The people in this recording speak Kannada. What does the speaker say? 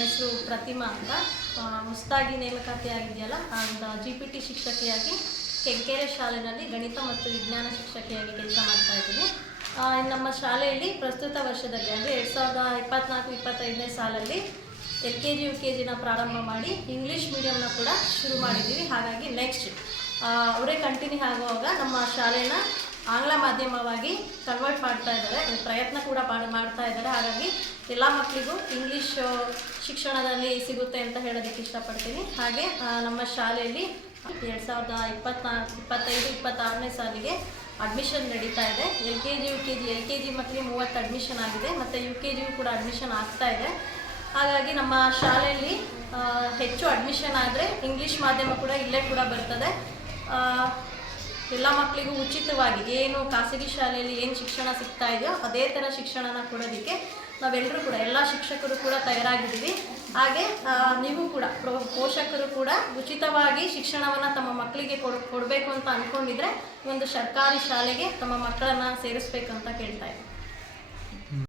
ನನ್ನ ಹೆಸರು ಪ್ರತಿಮಾ ಅಂತ ಹೊಸದಾಗಿ ನೇಮಕಾತಿ ಆಗಿದೆಯಲ್ಲ ಅಂತ ಜಿ ಪಿ ಟಿ ಶಿಕ್ಷಕಿಯಾಗಿ ಕೆಂಕೆರೆ ಶಾಲೆಯಲ್ಲಿ ಗಣಿತ ಮತ್ತು ವಿಜ್ಞಾನ ಶಿಕ್ಷಕಿಯಾಗಿ ಕೆಲಸ ಮಾಡ್ತಾ ಇದ್ದೀನಿ. ನಮ್ಮ ಶಾಲೆಯಲ್ಲಿ ಪ್ರಸ್ತುತ ವರ್ಷದಲ್ಲಿ, ಅಂದರೆ ಎರಡು ಸಾವಿರದ ಇಪ್ಪತ್ನಾಲ್ಕು, ಇಪ್ಪತ್ತೈದನೇ ಸಾಲಲ್ಲಿ L K G, U K ಜಿನ ಪ್ರಾರಂಭ ಮಾಡಿ ಇಂಗ್ಲೀಷ್ ಮೀಡಿಯಮ್ನ ಕೂಡ ಶುರು ಮಾಡಿದ್ದೀವಿ. ಹಾಗಾಗಿ ನೆಕ್ಸ್ಟ್ ಅವರೇ ಕಂಟಿನ್ಯೂ ಆಗುವಾಗ ನಮ್ಮ ಶಾಲೆನ ಆಂಗ್ಲ ಮಾಧ್ಯಮವಾಗಿ ಕನ್ವರ್ಟ್ ಮಾಡ್ತಾ ಇದ್ದಾರೆ. ಪ್ರಯತ್ನ ಕೂಡ ಮಾಡ್- ಮಾಡ್ತಾ ಇದ್ದಾರೆ. ಹಾಗಾಗಿ ಎಲ್ಲ ಮಕ್ಕಳಿಗೂ ಇಂಗ್ಲೀಷ್ ಶಿಕ್ಷಣದಲ್ಲಿ ಸಿಗುತ್ತೆ ಅಂತ ಹೇಳೋದಕ್ಕೆ ಇಷ್ಟಪಡ್ತೀನಿ. ಹಾಗೆ ನಮ್ಮ ಶಾಲೆಯಲ್ಲಿ ಎರಡು ಸಾವಿರದ ಇಪ್ಪತ್ನಾಲ್ಕು ಇಪ್ಪತ್ತೈದು, ಇಪ್ಪತ್ತಾರನೇ ಸಾಲಿಗೆ ಅಡ್ಮಿಷನ್ ನಡೀತಾ ಇದೆ. L K G, U K G, L K G ಮಕ್ಕಳಿಗೆ ಮೂವತ್ತು ಅಡ್ಮಿಷನ್ ಆಗಿದೆ. ಮತ್ತು ಯು ಕೆ ಜಿಗೂ ಕೂಡ ಅಡ್ಮಿಷನ್ ಆಗ್ತಾ ಇದೆ. ಹಾಗಾಗಿ ನಮ್ಮ ಶಾಲೆಯಲ್ಲಿ ಹೆಚ್ಚು ಅಡ್ಮಿಷನ್ ಆದರೆ ಇಂಗ್ಲೀಷ್ ಮಾಧ್ಯಮ ಕೂಡ ಇಲ್ಲೇ ಕೂಡ ಬರ್ತದೆ. ಎಲ್ಲ ಮಕ್ಕಳಿಗೂ ಉಚಿತವಾಗಿ ಏನು ಖಾಸಗಿ ಶಾಲೆಯಲ್ಲಿ ಏನು ಶಿಕ್ಷಣ ಸಿಗ್ತಾ ಇದೆಯೋ ಅದೇ ಥರ ಶಿಕ್ಷಣನ ಕೊಡೋದಕ್ಕೆ ನಾವೆಲ್ಲರೂ ಕೂಡ, ಎಲ್ಲ ಶಿಕ್ಷಕರು ಕೂಡ ತಯಾರಾಗಿದ್ದೀವಿ. ಹಾಗೆ ನೀವು ಕೂಡ ಪೋಷಕರು ಕೂಡ ಉಚಿತವಾಗಿ ಶಿಕ್ಷಣವನ್ನು ತಮ್ಮ ಮಕ್ಕಳಿಗೆ ಕೊಡ್, ಕೊಡಬೇಕು ಅಂತ ಅಂದ್ಕೊಂಡಿದ್ರೆ ಒಂದು ಸರ್ಕಾರಿ ಶಾಲೆಗೆ ತಮ್ಮ ಮಕ್ಕಳನ್ನು ಸೇರಿಸ್ಬೇಕಂತ ಕೇಳ್ತಾ ಇದ್ದೀನಿ.